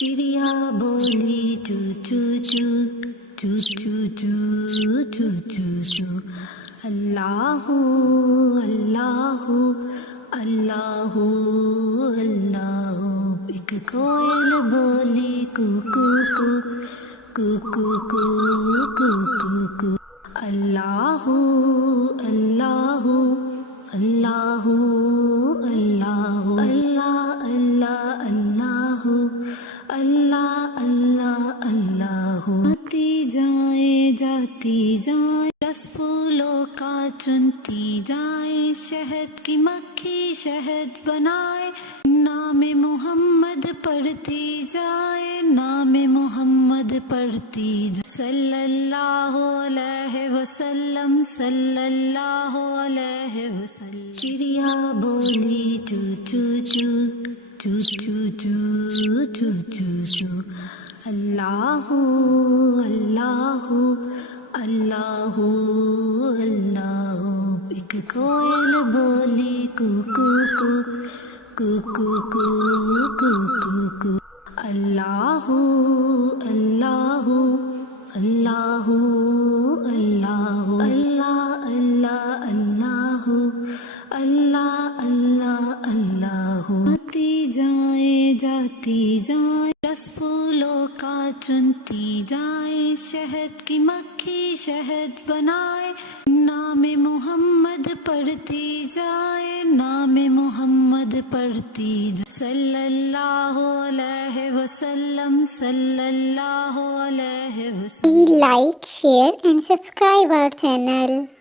चिड़िया बोली चू चू चू चू चू चू चू चू चू। अल्लाहू अल्लाहू अल्लाहू अल्लाहू। एक कोयल बोली कू कू कू कू कू कू कू कू कू। अल्लाहू अल्लाहू अल्लाहू अल्लाहू। अल्लाह अल्लाह अल्लाहू अल्लाह अल्लाह अल्लाहू। जाती जाए रस फूलों का चुनती जाए, शहद की मक्खी शहद बनाए, नाम मोहम्मद पढ़ती जाए, नाम मोहम्मद पढ़ती जाए। सल्लल्लाहु अलैहि वसल्लम सल्लल्लाहु अलैहि वसल्लम। चिड़िया बोली चू चू चू चू चू चू चू चू चू। अल्लाहू अल्लाहू अल्लाहू अल्लाहू। एक कोयल बोली कू कू कू कू कू कू कू कू कू। अल्लाहू अल्लाहू अल्लाहू अल्लाहू। अल्लाह अल्लाह अल्लाहू अल्लाह अल्लाह अल्लाहू। जाती जाए रस फूलों का चुनती जाए, शहद की मक्खी शहद बनाए, नाम मोहम्मद पढ़ती जाए, नाम मोहम्मद पढ़ती जाए। सल्लल्लाहु अलैहि वसल्लम सल्लल्लाहु अलैहि वसल्लम। Please like, share and subscribe our channel.